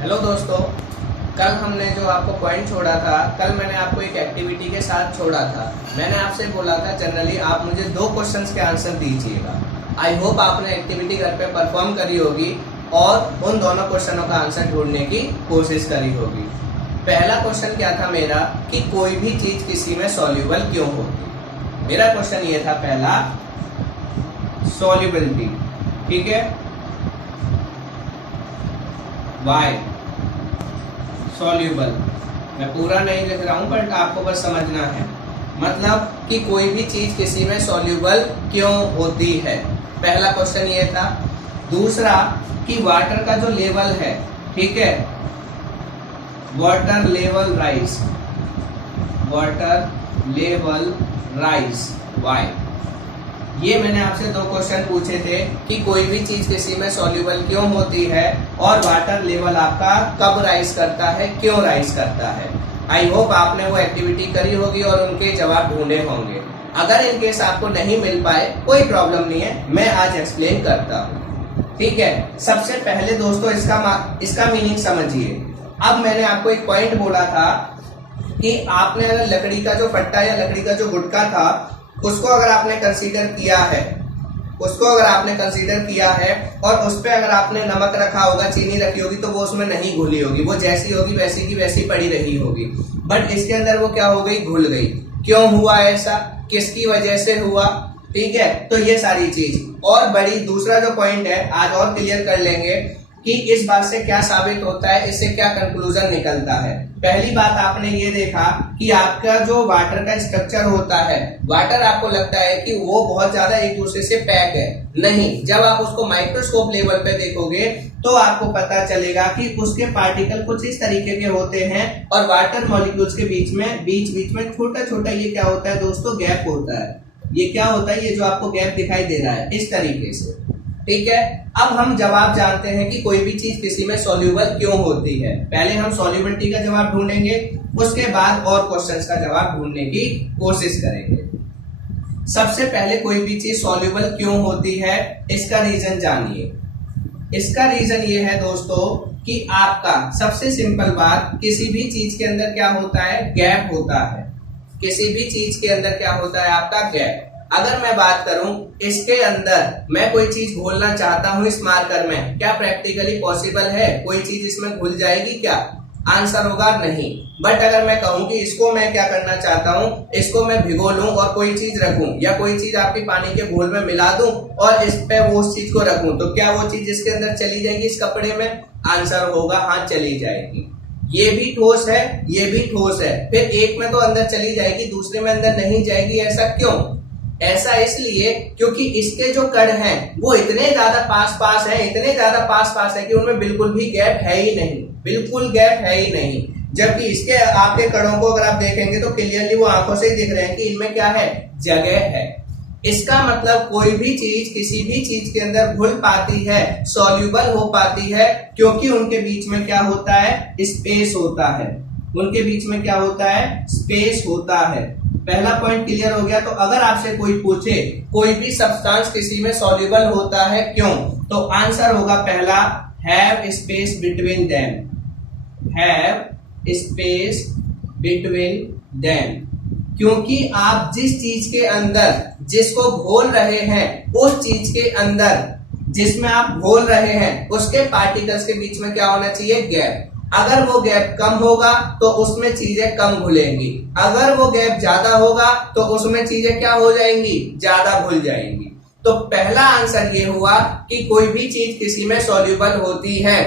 Hello दोस्तों, कल हमने जो आपको पॉइंट छोड़ा था, कल मैंने आपको एक एक्टिविटी के साथ छोड़ा था। मैंने आपसे बोला था जनरली आप मुझे 2 क्वेश्चंस के आंसर दीजिएगा। आई होप आपने एक्टिविटी घर पे परफॉर्म करी होगी और उन दोनों क्वेश्चनों का आंसर ढूंढने की कोशिश करी होगी। पहला क्वेश्चन क्या था मेरा कि कोई भी चीज किसी में सॉल्यूबल क्यों होती। मेरा क्वेश्चन ये था पहला, सॉल्युबिलिटी। ठीक है, वाई सॉल्यूबल। मैं पूरा नहीं लिख रहा हूं बट आपको बस समझना है, मतलब कि कोई भी चीज किसी में सॉल्यूबल क्यों होती है। पहला क्वेश्चन ये था। दूसरा कि वाटर का जो लेवल है, ठीक है, water level rise, water level rise Y. ये मैंने आपसे 2 क्वेश्चन पूछे थे कि कोई भी चीज किसी में सॉल्यूबल क्यों होती है और वाटर लेवल आपका कब राइज करता है, क्यों राइज करता है। आई होप आपने वो एक्टिविटी करी होगी और उनके जवाब ढूंढे होंगे। अगर इनकेस आपको नहीं मिल पाए कोई प्रॉब्लम नहीं है, मैं आज एक्सप्लेन करता हूँ। ठीक है, सबसे पहले दोस्तों इसका मीनिंग समझिए। अब मैंने आपको एक पॉइंट बोला था कि आपने अगर लकड़ी का जो फट्टा या लकड़ी का जो गुटका था उसको अगर आपने कंसीडर किया है और उस पे अगर आपने नमक रखा होगा, चीनी रखी होगी, तो वो उसमें नहीं घुली होगी, वो जैसी होगी वैसी की वैसी पड़ी रही होगी। बट इसके अंदर वो क्या हो गई, घुल गई। क्यों हुआ ऐसा, किसकी वजह से हुआ। ठीक है, तो ये सारी चीज और बड़ी। दूसरा जो पॉइंट है आज और क्लियर कर लेंगे कि इस बात से क्या साबित होता है, इससे क्या कंक्लूजन निकलता है। पहली बात आपने ये देखा कि आपका जो वाटर का स्ट्रक्चर होता है, वाटर आपको लगता है कि वो बहुत ज्यादा एक दूसरे से पैक है। नहीं, जब आप उसको माइक्रोस्कोप लेवल पे देखोगे तो आपको पता चलेगा कि उसके पार्टिकल कुछ इस तरीके के होते हैं और वाटर मॉलिक्यूल्स के बीच में छोटा छोटा ये क्या होता है दोस्तों, गैप होता है। ये क्या होता है, ये जो आपको गैप दिखाई दे रहा है इस तरीके से। ठीक है, अब हम जवाब जानते हैं कि कोई भी चीज किसी में सॉल्यूबल क्यों होती है। पहले हम सॉल्युबिलिटी का जवाब ढूंढेंगे, उसके बाद और क्वेश्चंस का जवाब ढूंढने की कोशिश करेंगे। सबसे पहले कोई भी चीज सॉल्यूबल क्यों होती है, इसका रीजन जानिए। इसका रीजन ये है दोस्तों कि आपका सबसे सिंपल बात, किसी भी चीज के अंदर क्या होता है, गैप होता है। किसी भी चीज के अंदर क्या होता है, आपका गैप। अगर मैं बात करूं इसके अंदर मैं कोई चीज घोलना चाहता हूं इस मार्कर में, क्या प्रैक्टिकली पॉसिबल है, कोई चीज इसमें घुल जाएगी क्या, आंसर होगा नहीं। बट अगर मैं कहूं कि इसको मैं क्या करना चाहता हूं, इसको मैं भिगो लूं और कोई चीज रखूं या कोई चीज आपकी पानी के घोल में मिला दूं और इस पे वो उस चीज को रखूं, तो क्या वो चीज इसके अंदर चली जाएगी इस कपड़े में, आंसर होगा हाँ चली जाएगी। ये भी ठोस है, ये भी ठोस है, फिर एक में तो अंदर चली जाएगी दूसरे में अंदर नहीं जाएगी, ऐसा क्यों। ऐसा इसलिए क्योंकि इसके जो कण हैं वो इतने ज्यादा पास पास है कि उनमें बिल्कुल भी गैप है ही नहीं, बिल्कुल गैप है ही नहीं। जबकि इसके आपके कणों को अगर आप देखेंगे तो क्लियरली वो आंखों से ही दिख रहे हैं कि इनमें क्या है, जगह है। इसका मतलब कोई भी चीज किसी भी चीज के अंदर घुल पाती है, सॉल्यूबल हो पाती है, क्योंकि उनके बीच में क्या होता है, स्पेस होता है। उनके बीच में क्या होता है, स्पेस होता है। पहला पॉइंट क्लियर हो गया। तो अगर आपसे कोई पूछे कोई भी सब्सटेंस किसी में सॉल्यूबल होता है क्यों, तो आंसर होगा पहला, have space between them, have space between them. क्योंकि आप जिस चीज के अंदर जिसको घोल रहे हैं, उस चीज के अंदर जिसमें आप घोल रहे हैं उसके पार्टिकल्स के बीच में क्या होना चाहिए, गैप। अगर वो गैप कम होगा तो उसमें चीजें कम घुलेंगी, अगर वो गैप ज्यादा होगा तो उसमें चीजें क्या हो जाएंगी, ज्यादा घुल जाएंगी। तो पहला आंसर ये हुआ कि कोई भी चीज किसी में सॉल्यूबल होती है।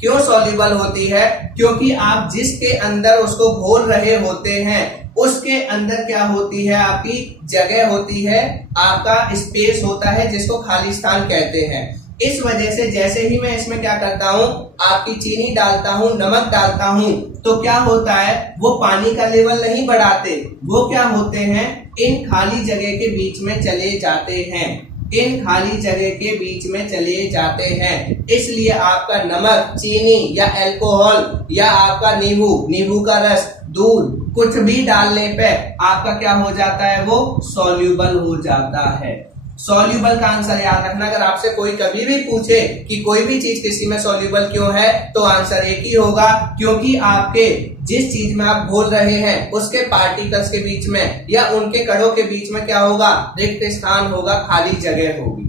क्यों सॉल्यूबल होती है, क्योंकि आप जिसके अंदर उसको घोल रहे होते हैं उसके अंदर क्या होती है, आपकी जगह होती है, आपका स्पेस होता है, जिसको खाली स्थान कहते हैं। इस वजह से जैसे ही मैं इसमें क्या करता हूं, आपकी चीनी डालता हूं, नमक डालता हूं, तो क्या होता है, वो पानी का लेवल नहीं बढ़ाते, वो क्या होते हैं, इन खाली जगह के बीच में चले जाते हैं, इन खाली जगह के बीच में चले जाते हैं। इसलिए आपका नमक, चीनी या अल्कोहल या आपका नींबू का रस, दूध, कुछ भी डालने पे आपका क्या हो जाता है, वो सॉल्यूबल हो जाता है। सॉल्यूबल का आंसर याद रखना। अगर आपसे कोई कभी भी पूछे कि कोई भी चीज किसी में सॉल्यूबल क्यों है, तो आंसर एक ही होगा, क्योंकि आपके जिस चीज में आप घोल रहे हैं उसके पार्टिकल्स के बीच में या उनके कणों के बीच में क्या होगा, रिक्त स्थान होगा, खाली जगह होगी।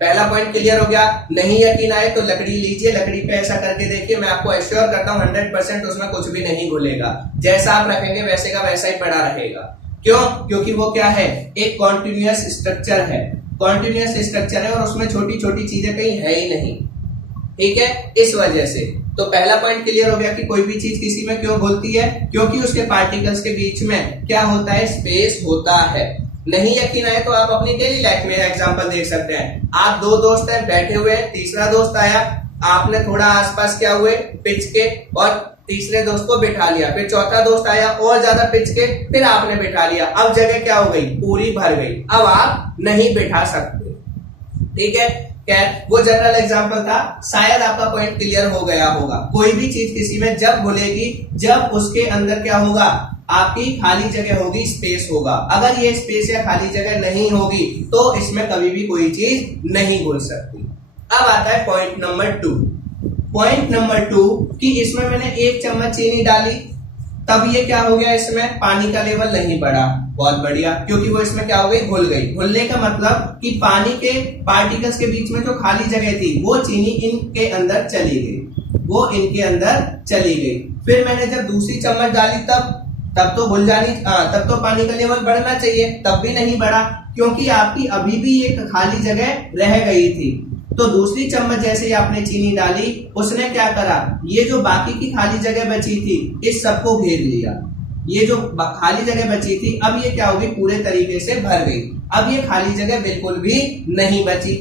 पहला पॉइंट क्लियर हो गया। नहीं यकीन आए तो लकड़ी लीजिए, लकड़ी पे ऐसा करके देखिए, मैं आपको एश्योर करता हूं 100% उसमें कुछ भी नहीं घुलेगा। जैसा आप रखेंगे वैसे का वैसा ही पड़ा रहेगा। क्यों? क्योंकि वो क्या है, एक कॉन्टिन्यूअस स्ट्रक्चर है, कॉन्टिन्यूअस स्ट्रक्चर है और उसमें छोटी छोटी चीजें कहीं है ही नहीं। ठीक है, इस वजह से तो पहला पॉइंट क्लियर हो गया कि कोई भी चीज किसी में क्यों घुलती है, क्योंकि उसके पार्टिकल्स के बीच में क्या होता है, स्पेस होता है। नहीं यकीन आए तो आप अपनी डेली लाइफ में एग्जांपल देख सकते हैं। आप दो दोस्त हैं, बैठे हुए हैं, तीसरा दोस्त आया, आपने थोड़ा आसपास क्या हुए पिच के और तीसरे दोस्त को बिठा लिया, फिर चौथा दोस्त आया और ज्यादा पिच के, फिर आपने बिठा लिया। अब जगह क्या हो गई, पूरी भर गई, अब आप नहीं बिठा सकते। ठीक है, खैर वो जनरल एग्जांपल था, शायद आपका पॉइंट क्लियर हो गया होगा। कोई भी चीज किसी में जब घुलेगी, जब उसके अंदर क्या होगा, आपकी खाली जगह होगी, स्पेस होगा। अगर ये स्पेस या खाली जगह नहीं होगी तो इसमें कभी भी कोई चीज नहीं घुल सकती। अब आता है पॉइंट नंबर 2। पॉइंट नंबर 2 कि इसमें मैंने 1 चम्मच चीनी डाली, तब ये क्या हो गया, इसमें पानी का लेवल नहीं बढ़ा। बहुत बढ़िया, क्योंकि वो इसमें क्या हो गई, घुल गई। घुलने का मतलब कि पानी के पार्टिकल्स के बीच में जो खाली जगह थी वो चीनी इनके अंदर चली गई, वो इनके अंदर चली गई। फिर मैंने जब दूसरी चम्मच डाली तब तो घुल जानी, तब तो पानी का लेवल बढ़ना चाहिए, तब भी नहीं बढ़ा, क्योंकि आपकी अभी भी एक खाली जगह रह गई थी। तो दूसरी चम्मच जैसे ही आपने चीनी डाली, उसने क्या करा, ये जो बाकी की खाली जगह बची थी इस सबको घेर लिया। ये जो खाली जगह बची थी अब ये क्या होगी, पूरे तरीके से भर गई। अब ये खाली जगह बिल्कुल भी नहीं बची।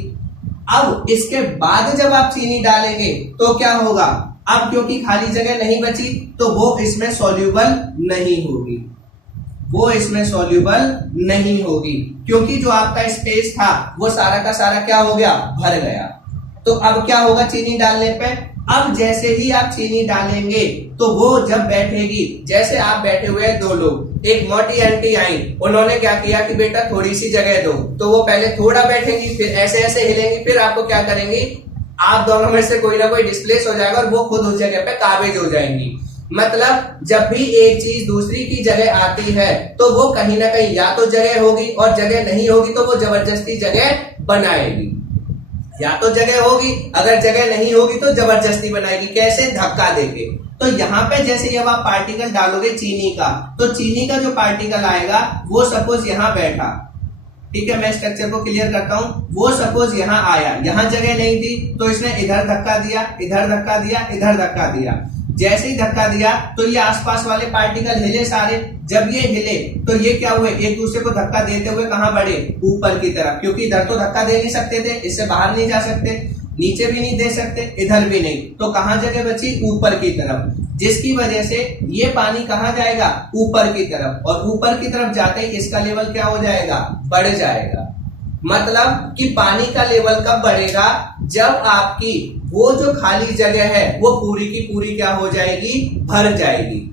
अब इसके बाद जब आप चीनी डालेंगे तो क्या होगा, अब क्योंकि खाली जगह नहीं बची तो वो इसमें सॉल्यूबल नहीं होगी, वो इसमें सॉल्यूबल नहीं होगी, क्योंकि जो आपका स्पेस था वो सारा का सारा क्या हो गया, भर गया। तो अब क्या होगा चीनी डालने पे, अब जैसे ही आप चीनी डालेंगे तो वो जब बैठेगी, जैसे आप बैठे हुए हैं दो लोग, एक मोटी आंटी आई, उन्होंने क्या किया कि बेटा थोड़ी सी जगह दो, तो वो पहले थोड़ा बैठेंगी, फिर ऐसे ऐसे हिलेंगी, फिर आपको क्या करेंगी, आप दोनों में से कोई ना कोई डिस्प्लेस हो जाएगा और वो खुद उस जगह पे काबिज हो जाएंगी। मतलब जब भी एक चीज दूसरी की जगह आती है तो वो कहीं ना कहीं या तो जगह होगी, और जगह नहीं होगी तो वो जबरदस्ती जगह बनाएगी। या तो जगह होगी, अगर जगह नहीं होगी तो जबरदस्ती बनाएगी। कैसे, धक्का देके। तो यहाँ पे जैसे ही अब आप पार्टिकल डालोगे चीनी का, तो चीनी का जो पार्टिकल आएगा वो सपोज यहाँ बैठा, ठीक है, मैं स्ट्रक्चर को क्लियर करता हूं। वो सपोज यहाँ आया, यहाँ जगह नहीं थी तो इसने इधर धक्का दिया, इधर धक्का दिया, इधर धक्का दिया। जैसे ही धक्का दिया तो ये आसपास वाले पार्टिकल हिले सारे। जब ये हिले तो ये क्या हुए, एक दूसरे को धक्का देते हुए कहां बढ़े, ऊपर की तरफ, क्योंकि इधर तो धक्का दे नहीं सकते थे, इससे बाहर नहीं जा सकते, नीचे भी नहीं दे सकते, इधर भी नहीं, तो कहां जगह बची, ऊपर की तरफ, जिसकी वजह से ये पानी कहां जाएगा, ऊपर की तरफ, और ऊपर की तरफ जाते ही इसका लेवल क्या हो जाएगा, बढ़ जाएगा। मतलब कि पानी का लेवल कब बढ़ेगा, जब आपकी वो जो खाली जगह है वो पूरी की पूरी क्या हो जाएगी, भर जाएगी।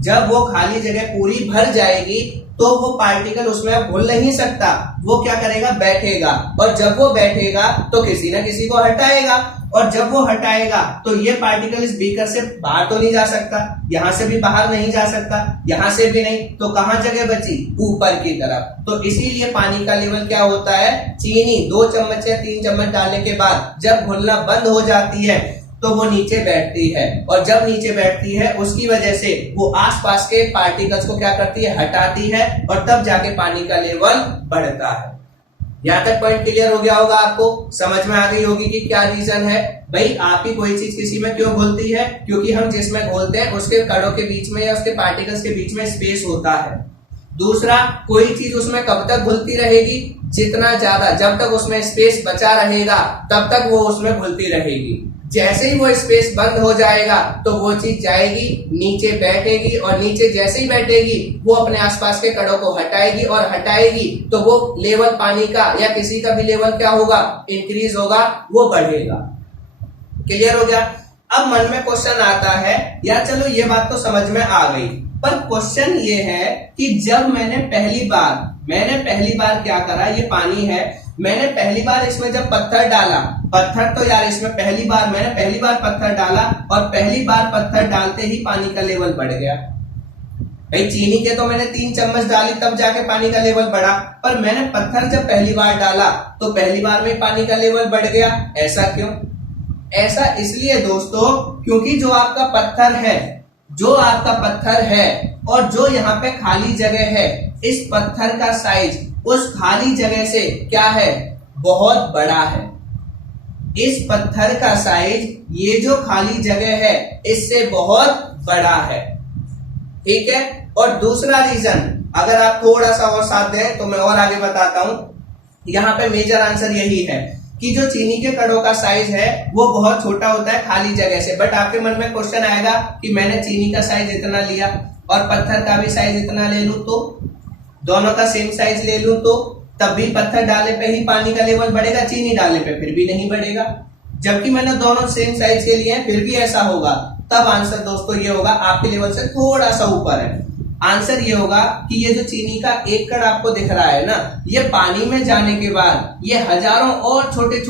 जब वो खाली जगह पूरी भर जाएगी तो वो पार्टिकल उसमें घुल नहीं सकता, वो क्या करेगा, बैठेगा, और जब वो बैठेगा तो किसी ना किसी को हटाएगा, और जब वो हटाएगा तो ये पार्टिकल इस बीकर से बाहर तो नहीं जा सकता, यहां से भी बाहर नहीं जा सकता, यहां से भी नहीं, तो कहां जगह बची, ऊपर की तरफ। तो इसीलिए पानी का लेवल क्या होता है, चीनी 2 चम्मच या 3 चम्मच डालने के बाद जब घुलना बंद हो जाती है तो वो नीचे बैठती है, और जब नीचे बैठती है उसकी वजह से वो आसपास के पार्टिकल्स को क्या करती है, हटाती है, और तब जाके पानी का लेवल बढ़ता है। यहां तक पॉइंट क्लियर हो गया होगा, आपको समझ में आ गई होगी कि क्या रीजन है। भाई आपकी कोई चीज किसी में क्यों घुलती है, क्योंकि हम जिसमें घोलते हैं उसके कणों के बीच में या उसके पार्टिकल्स के बीच में स्पेस होता है। दूसरा, कोई चीज उसमें कब तक घुलती रहेगी, जितना ज्यादा, जब तक उसमें स्पेस बचा रहेगा तब तक वो उसमें घुलती रहेगी। जैसे ही वो स्पेस बंद हो जाएगा तो वो चीज जाएगी नीचे बैठेगी, और नीचे जैसे ही बैठेगी वो अपने आसपास के कणों को हटाएगी, और हटाएगी तो वो लेवल पानी का या किसी का भी लेवल क्या होगा, इंक्रीज होगा, वो बढ़ेगा। क्लियर हो गया। अब मन में क्वेश्चन आता है, यार चलो ये बात तो समझ में आ गई, पर क्वेश्चन ये है कि जब मैंने पहली बार क्या करा, ये पानी है, मैंने पहली बार इसमें जब पत्थर डाला, पत्थर तो यार इसमें मैंने पहली बार पत्थर डाला और पहली बार पत्थर डालते ही पानी का लेवल बढ़ गया। भाई चीनी के तो मैंने 3 चम्मच डाली तब जाके पानी का लेवल बढ़ा, पर मैंने पत्थर जब पहली बार डाला तो पहली बार में पानी का लेवल बढ़ गया। ऐसा क्यों? ऐसा इसलिए दोस्तों क्योंकि जो आपका पत्थर है और जो यहाँ पे खाली जगह है, इस पत्थर का साइज उस खाली जगह से क्या है, बहुत बड़ा है। इस पत्थर का साइज, ये जो खाली जगह है, इससे बहुत बड़ा है। ठीक है। और दूसरा रीजन, अगर आप थोड़ा सा और साथ दें तो मैं और आगे बताता हूं। यहाँ पे मेजर आंसर यही है कि जो चीनी के कणों का साइज है वो बहुत छोटा होता है खाली जगह से। बट आपके मन में क्वेश्चन आएगा कि मैंने चीनी का साइज इतना लिया और पत्थर का भी साइज इतना ले लूं, तो दोनों का सेम साइज ले लूं, तो तब भी पत्थर डालने पे ही पानी का लेवल बढ़ेगा, चीनी डालने पे फिर भी नहीं बढ़ेगा। जबकि मैंने दोनों सेम साइज के लिए फिर भी ऐसा होगा। तब आंसर दोस्तों ये होगा, आपके लेवल से थोड़ा सा ऊपर है। आंसर ये होगा कि ये जो चीनी का एक कण आपको दिख रहा है ना, ये पानी में जाने के बाद ये हजारों छोटे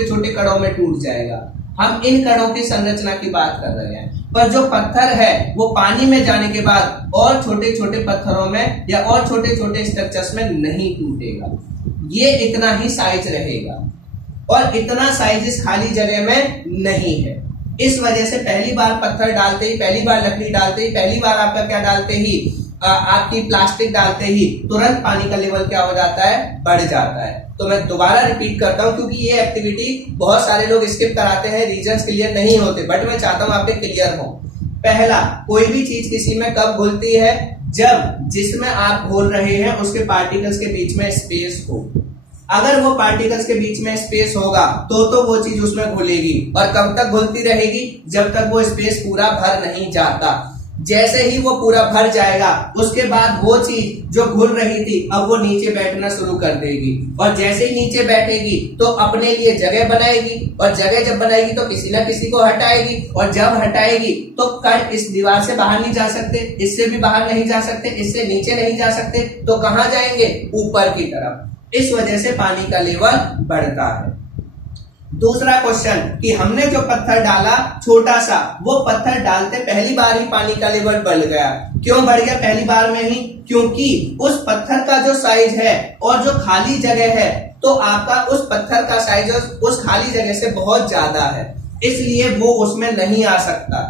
छोटे कणों में टूट जाएगा। हम इन कणों की संरचना की बात कर रहे हैं, पर जो पत्थर है वो पानी में जाने के बाद और छोटे छोटे पत्थरों में या और छोटे छोटे स्ट्रक्चर्स में नहीं टूटेगा। ये इतना ही साइज रहेगा और इतना साइज इस खाली जगह में नहीं है। इस वजह से पहली बार पत्थर डालते ही, पहली बार लकड़ी डालते ही, पहली बार आपका क्या डालते ही, आपकी प्लास्टिक डालते ही तुरंत पानी का लेवल क्या हो जाता है, बढ़ जाता है। तो मैं दोबारा रिपीट करता हूं क्योंकि ये एक्टिविटी बहुत सारे लोग स्किप कराते हैं, रीजंस क्लियर नहीं होते, बट मैं चाहता हूं आपके क्लियर हो। पहला, कोई भी चीज किसी में कब घुलती है, जब जिसमें आप घोल रहे हैं उसके पार्टिकल्स के बीच में स्पेस हो। अगर वो पार्टिकल्स के बीच में स्पेस होगा तो वो चीज उसमें घुलेगी। और कब तक घुलती रहेगी, जब तक वो स्पेस पूरा भर नहीं जाता। जैसे ही वो पूरा भर जाएगा उसके बाद वो चीज जो घुल रही थी अब वो नीचे बैठना शुरू कर देगी, और जैसे ही नीचे बैठेगी तो अपने लिए जगह बनाएगी, और जगह जब बनाएगी तो किसी ना किसी को हटाएगी, और जब हटाएगी तो कण इस दीवार से बाहर नहीं जा सकते, इससे भी बाहर नहीं जा सकते, इससे नीचे नहीं जा सकते, तो कहां जाएंगे, ऊपर की तरफ। इस वजह से पानी का लेवल बढ़ता है। दूसरा क्वेश्चन कि हमने जो पत्थर डाला छोटा सा, वो पत्थर डालते पहली बार ही पानी का लेवल बढ़ गया। क्यों बढ़ गया पहली बार में ही? क्योंकि उस पत्थर का जो साइज है और जो खाली जगह है, तो आपका उस पत्थर का साइज उस खाली जगह से बहुत ज्यादा है, इसलिए वो उसमें नहीं आ सकता।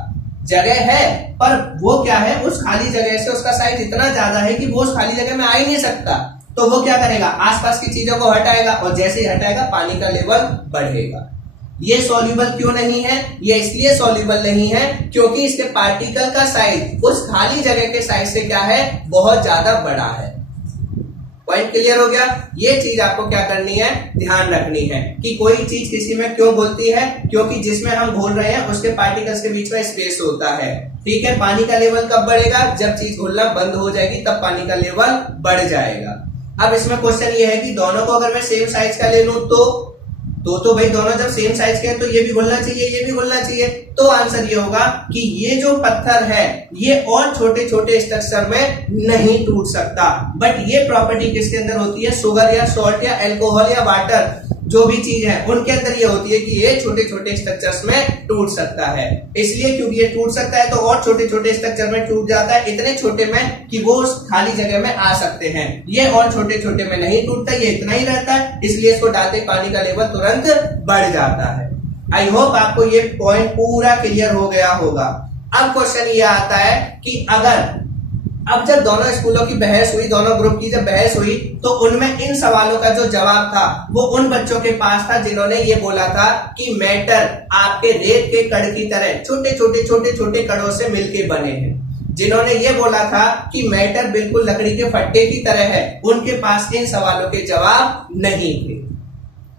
जगह है पर वो क्या है, उस खाली जगह से उसका साइज इतना ज्यादा है कि वो उस खाली जगह में आ ही नहीं सकता। तो वो क्या करेगा, आसपास की चीजों को हटाएगा, और जैसे ही हटाएगा पानी का लेवल बढ़ेगा। ये सॉल्युबल क्यों नहीं है? ये इसलिए सॉल्युबल नहीं है क्योंकि इसके पार्टिकल का साइज उस खाली जगह के साइज से क्या है, बहुत ज्यादा बड़ा है। पॉइंट क्लियर हो गया? ये चीज आपको क्या करनी है, ध्यान रखनी है कि कोई चीज किसी में क्यों घुलती है, क्योंकि जिसमें हम घोल रहे हैं उसके पार्टिकल्स के बीच में स्पेस होता है। ठीक है। पानी का लेवल कब बढ़ेगा, जब चीज घुलना बंद हो जाएगी, तब पानी का लेवल बढ़ जाएगा। अब इसमें क्वेश्चन ये है कि दोनों को अगर मैं सेम साइज का ले लूं तो भाई दोनों जब सेम साइज के हैं तो ये भी घुलना चाहिए, ये भी घुलना चाहिए। तो आंसर ये होगा कि ये जो पत्थर है ये और छोटे छोटे स्ट्रक्चर में नहीं टूट सकता। बट ये प्रॉपर्टी किसके अंदर होती है, शुगर या सॉल्ट या अल्कोहल या वाटर, जो भी चीज है उनके अंदर ये होती है कि ये छोटे छोटे स्ट्रक्चर्स में टूट सकता है। इसलिए क्योंकि ये टूट सकता है तो और छोटे छोटे स्ट्रक्चर में टूट जाता है, इतने छोटे में कि वो उस खाली जगह में आ सकते हैं। ये और छोटे छोटे में नहीं टूटता, ये इतना ही रहता है, इसलिए इसको डालते पानी का लेवल तुरंत बढ़ जाता है। आई होप आपको ये पॉइंट पूरा क्लियर हो गया होगा। अब क्वेश्चन ये आता है कि अब जब दोनों स्कूलों की बहस हुई, दोनों ग्रुप की जब बहस हुई, तो उनमें इन सवालों का जो जवाब था वो उन बच्चों के पास था जिन्होंने ये बोला था कि मैटर आपके रेत के कण की तरह छोटे छोटे कणों से मिलके बने हैं। जिन्होंने ये बोला था कि मैटर बिल्कुल लकड़ी के फट्टे की तरह है, उनके पास इन सवालों के जवाब नहीं थे।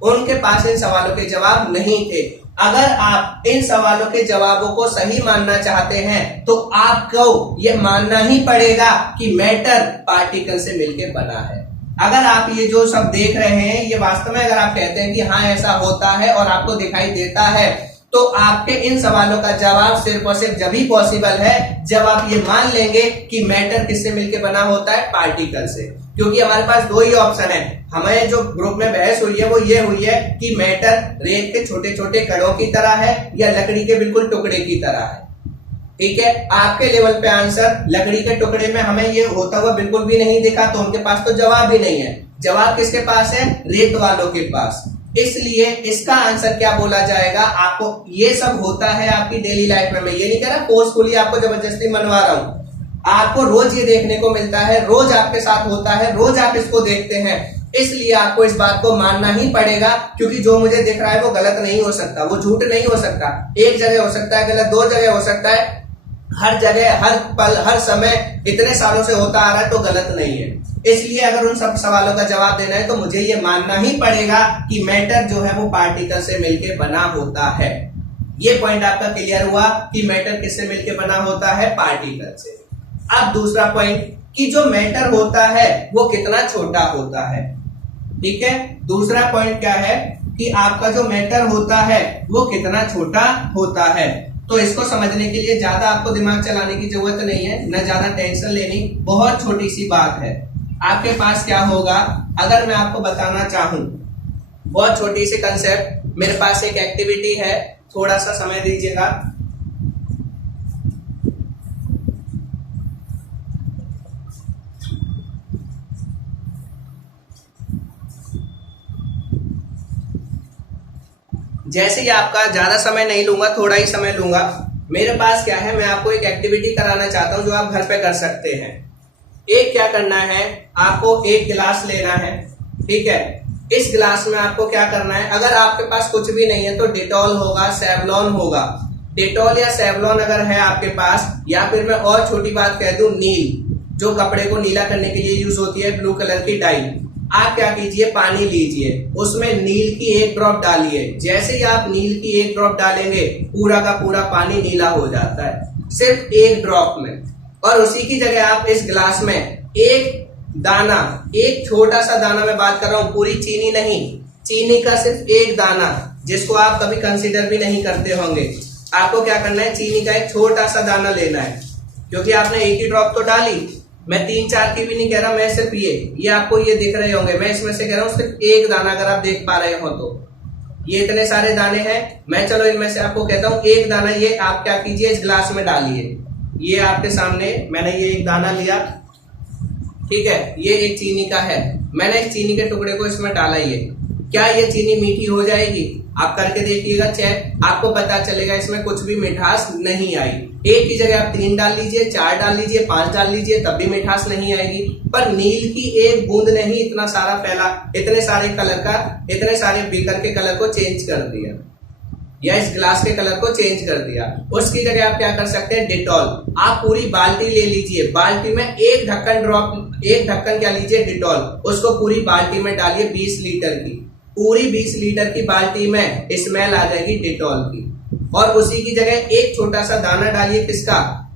उनके पास इन सवालों के जवाब नहीं थे। अगर आप इन सवालों के जवाबों को सही मानना चाहते हैं तो आपको यह मानना ही पड़ेगा कि मैटर पार्टिकल से मिलकर बना है। अगर आप ये जो सब देख रहे हैं ये वास्तव में अगर आप कहते हैं कि हाँ ऐसा होता है और आपको दिखाई देता है तो आपके इन सवालों का जवाब सिर्फ और सिर्फ जब ही पॉसिबल है जब आप ये मान लेंगे कि मैटर किससे मिलकर बना होता है, पार्टिकल से। क्योंकि हमारे पास दो ही ऑप्शन है, हमें जो ग्रुप में बहस हुई है वो ये हुई है कि मैटर रेत के छोटे छोटे कणों की तरह है या लकड़ी के बिल्कुल टुकड़े की तरह है। ठीक है, आपके लेवल पे आंसर लकड़ी के टुकड़े में हमें ये होता हुआ बिल्कुल भी नहीं दिखा, तो उनके पास तो जवाब ही नहीं है। जवाब किसके पास है, रेत वालों के पास। इसलिए इसका आंसर क्या बोला जाएगा, आपको ये सब होता है आपकी डेली लाइफ में। मैं ये नहीं कह रहा फोर्सफुली आपको जबरदस्ती मनवा रहा हूं, आपको रोज ये देखने को मिलता है, रोज आपके साथ होता है, रोज आप इसको देखते हैं। इसलिए आपको इस बात को मानना ही पड़ेगा, क्योंकि जो मुझे दिख रहा है वो गलत नहीं हो सकता, वो झूठ नहीं हो सकता। एक जगह हो सकता है गलत, दो जगह हो सकता है, हर जगह हर पल हर समय इतने सालों से होता आ रहा है तो गलत नहीं है। इसलिए अगर उन सब सवालों का जवाब देना है तो मुझे ये मानना ही पड़ेगा कि मैटर जो है वो पार्टिकल से मिलकर बना होता है। ये पॉइंट आपका क्लियर हुआ कि मैटर किससे मिलकर बना होता है, पार्टिकल से। अब दूसरा पॉइंट कि जो मैटर होता है वो कितना छोटा होता है। ठीक है, दूसरा पॉइंट क्या है कि आपका जो मैटर होता है वो कितना छोटा होता है। तो इसको समझने के लिए ज्यादा आपको दिमाग चलाने की जरूरत नहीं है, न ज्यादा टेंशन लेनी, बहुत छोटी सी बात है। आपके पास क्या होगा, अगर मैं आपको बताना चाहूं, बहुत छोटी सी कंसेप्ट, मेरे पास एक एक्टिविटी है, थोड़ा सा समय दीजिएगा। जैसे ही आपका ज्यादा समय नहीं लूंगा, थोड़ा ही समय लूंगा। मेरे पास क्या है, मैं आपको एक एक्टिविटी कराना चाहता हूं जो आप घर पे कर सकते हैं। एक क्या करना है, आपको एक गिलास लेना है। ठीक है, इस गिलास में आपको क्या करना है, अगर आपके पास कुछ भी नहीं है तो डेटॉल होगा, सेवलॉन होगा। डेटॉल या सेवलॉन अगर है आपके पास, या फिर मैं और छोटी बात कह दूं, नील, जो कपड़े को नीला करने के लिए यूज होती है, ब्लू कलर की डाई। आप क्या कीजिए, पानी लीजिए, उसमें नील की एक ड्रॉप डालिए। जैसे ही आप नील की एक ड्रॉप डालेंगे पूरा का पूरा पानी नीला हो जाता है, सिर्फ एक ड्रॉप में। और उसी की जगह आप इस गिलास में एक दाना, एक छोटा सा दाना, मैं बात कर रहा हूं पूरी चीनी नहीं, चीनी का सिर्फ एक दाना, जिसको आप कभी कंसीडर भी नहीं करते होंगे। आपको क्या करना है, चीनी का एक छोटा सा दाना लेना है, क्योंकि आपने एक ही ड्रॉप तो डाली। मैं 3-4 की भी नहीं कह रहा, मैं सिर्फ ये आपको ये दिख रहे होंगे, मैं इसमें से कह रहा हूँ सिर्फ एक दाना, अगर आप देख पा रहे हो तो। ये इतने सारे दाने हैं, मैं चलो इनमें से आपको कहता हूँ एक दाना, ये आप क्या कीजिए, इस गिलास में डालिए। ये आपके सामने मैंने ये एक दाना लिया, ठीक है, ये एक चीनी का है, मैंने इस चीनी के टुकड़े को इसमें डाला। ये क्या ये चीनी मीठी हो जाएगी? आप करके देखिएगा चेक, आपको पता चलेगा इसमें कुछ भी मिठास नहीं आई। एक की जगह आप 3 डाल लीजिए, 4 डाल लीजिए, 5 डाल लीजिए, तब भी मिठास नहीं आएगी। पर नील की एक बूंद ने ही इतना सारा फैला, इतने सारे कलर का, इतने सारे बीकर के कलर को चेंज कर दिया, या इस ग्लास के कलर को चेंज कर दिया। उसकी जगह आप क्या कर सकते हैं, डेटॉल। आप पूरी बाल्टी ले लीजिए, बाल्टी में एक ढक्कन क्या लीजिए, डेटॉल, उसको पूरी बाल्टी में डालिए, 20 लीटर की, पूरी 20 लीटर की बाल्टी में स्मेल आ जाएगी डेटॉल की। और उसी की जगह एक छोटा सा दाना डालिए, किसका,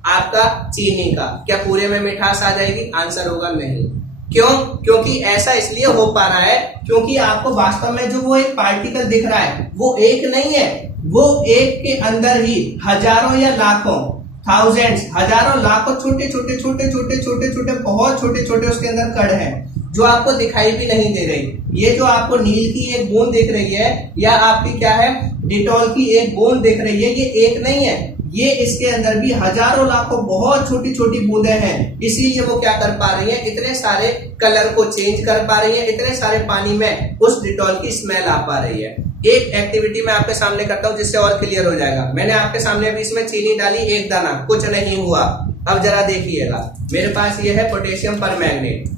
आपका चीनी का। क्या पूरे में मिठास आ जाएगी? आंसर होगा नहीं। क्यों? क्योंकि ऐसा इसलिए हो पा रहा है क्योंकि आपको वास्तव में जो वो एक पार्टिकल दिख रहा है वो एक नहीं है, वो एक के अंदर ही हजारों या लाखों, थाउजेंड्स, हजारों लाखों छोटे छोटे छोटे छोटे छोटे छोटे बहुत छोटे छोटे उसके अंदर कण हैं जो आपको दिखाई भी नहीं दे रही। ये जो आपको नील की एक बूंद दिख रही है या आपकी क्या है, डिटॉल की एक बूंद दिख रही है, ये एक नहीं है, ये इसके अंदर भी हजारों लाखों बहुत छोटी छोटी बूंदें हैं। इसीलिए वो क्या कर पा रही है, इतने सारे कलर को चेंज कर पा रही है, इतने सारे पानी में उस डिटॉल की स्मेल आ पा रही है। एक एक्टिविटी मैं आपके सामने करता हूं जिससे और क्लियर हो जाएगा। मैंने आपके सामने अभी इसमें चीनी डाली, एक दाना, कुछ नहीं हुआ। अब जरा देखिएगा, मेरे पास ये है पोटेशियम परमैंगनेट,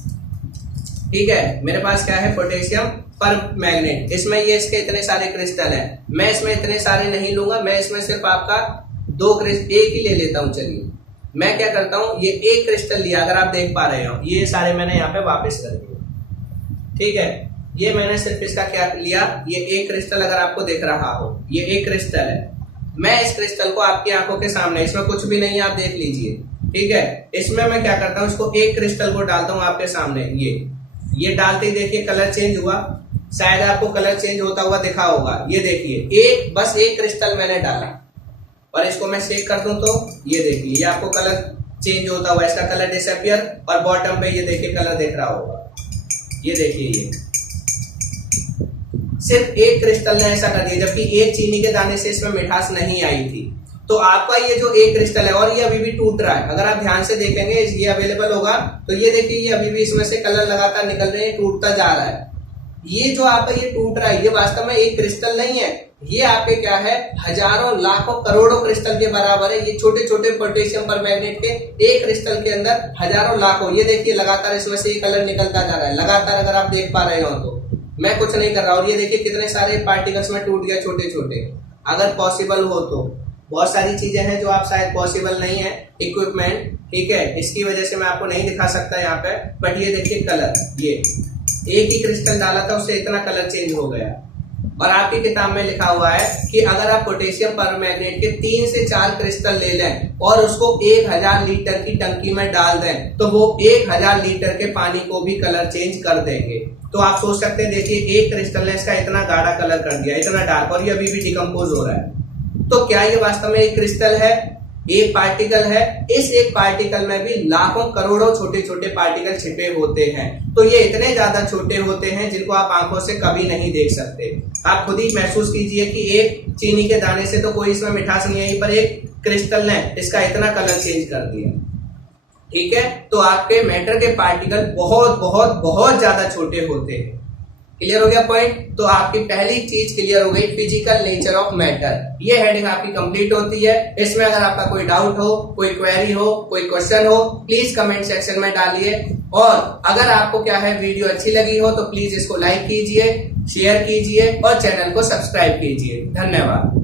ठीक है, मेरे पास क्या है, पोटेशियम परमैंगनेट। इसमें ये इसके इतने सारे क्रिस्टल हैं, मैं इसमें इतने सारे नहीं लूंगा, मैं इसमें सिर्फ आपका एक ही ले लेता हूं। चलिए मैं क्या करता हूं, ये एक क्रिस्टल लिया, अगर आप देख पा रहे हो, ये सारे मैंने यहाँ पे वापस कर दिए, ठीक है। ये मैंने सिर्फ इसका क्या लिया, ये एक क्रिस्टल, अगर आपको दिख रहा हो, ये एक क्रिस्टल है। मैं इस क्रिस्टल को आपकी आंखों के सामने, इसमें कुछ भी नहीं है, आप देख लीजिए, ठीक है। इसमें मैं क्या करता हूँ, इसको एक क्रिस्टल को डालता हूँ आपके सामने। ये डालते ही देखिए कलर चेंज हुआ, शायद आपको कलर चेंज होता हुआ दिखा होगा। ये देखिए बस एक क्रिस्टल मैंने डाला और इसको मैं शेक कर दूं तो ये देखिए ये आपको कलर चेंज होता हुआ, इसका कलर डिसअपियर और बॉटम पे ये देखिए कलर दिख रहा होगा। ये देखिए ये सिर्फ एक क्रिस्टल ने ऐसा कर दिया, जबकि एक चीनी के दाने से इसमें मिठास नहीं आई थी। तो आपका ये जो एक क्रिस्टल है और ये अभी भी टूट रहा है, अगर आप ध्यान से देखेंगे ये अवेलेबल होगा तो ये देखिए ये अभी भी इसमें से कलर लगातार निकल रहे हैं, टूटता जा रहा है। ये जो आपका ये टूट रहा है ये वास्तव में एक क्रिस्टल नहीं है, ये आपके क्या है हजारों लाखों करोड़ों क्रिस्टल के बराबर है। ये छोटे छोटे पोटेशियम परमैंगनेट के एक क्रिस्टल के अंदर हजारों लाखों, ये देखिए लगातार इसमें से ये कलर निकलता जा रहा है लगातार, अगर आप देख पा रहे हो तो मैं कुछ नहीं कर रहा। और ये देखिए कितने सारे पार्टिकल्स में टूट गया छोटे छोटे। अगर पॉसिबल हो तो बहुत सारी चीजें हैं जो आप शायद पॉसिबल नहीं है, इक्विपमेंट, ठीक है, इसकी वजह से मैं आपको नहीं दिखा सकता यहाँ पे। बट ये देखिए कलर, ये एक ही क्रिस्टल डाला था उससे इतना कलर चेंज हो गया। और आपकी किताब में लिखा हुआ है कि अगर आप पोटेशियम परमैंगनेट के 3 से 4 क्रिस्टल ले लें और उसको 1000 लीटर की टंकी में डाल दें तो वो 1000 लीटर के पानी को भी कलर चेंज कर देंगे। तो आप सोच सकते हैं, देखिए एक क्रिस्टल ने इसका इतना गाढ़ा कलर कर दिया, इतना डार्क, और ये अभी भी डिकम्पोज हो रहा है। तो क्या ये वास्तव में एक क्रिस्टल है, एक पार्टिकल है? इस एक पार्टिकल में भी लाखों करोड़ों छोटे छोटे पार्टिकल छिपे होते हैं। तो ये इतने ज्यादा छोटे होते हैं जिनको आप आंखों से कभी नहीं देख सकते। आप खुद ही महसूस कीजिए कि एक चीनी के दाने से तो कोई इसमें मिठास नहीं आई, पर एक क्रिस्टल ने इसका इतना कलर चेंज कर दिया। ठीक है, तो आपके मैटर के पार्टिकल बहुत बहुत बहुत ज्यादा छोटे होते हैं। क्लियर हो गया पॉइंट? तो आपकी पहली चीज क्लियर हो गई, फिजिकल नेचर ऑफ मैटर। ये हेडिंग आपकी कंप्लीट होती है। इसमें अगर आपका कोई डाउट हो, कोई क्वेरी हो, कोई क्वेश्चन हो, प्लीज कमेंट सेक्शन में डालिए। और अगर आपको क्या है वीडियो अच्छी लगी हो तो प्लीज इसको लाइक कीजिए, शेयर कीजिए और चैनल को सब्सक्राइब कीजिए। धन्यवाद।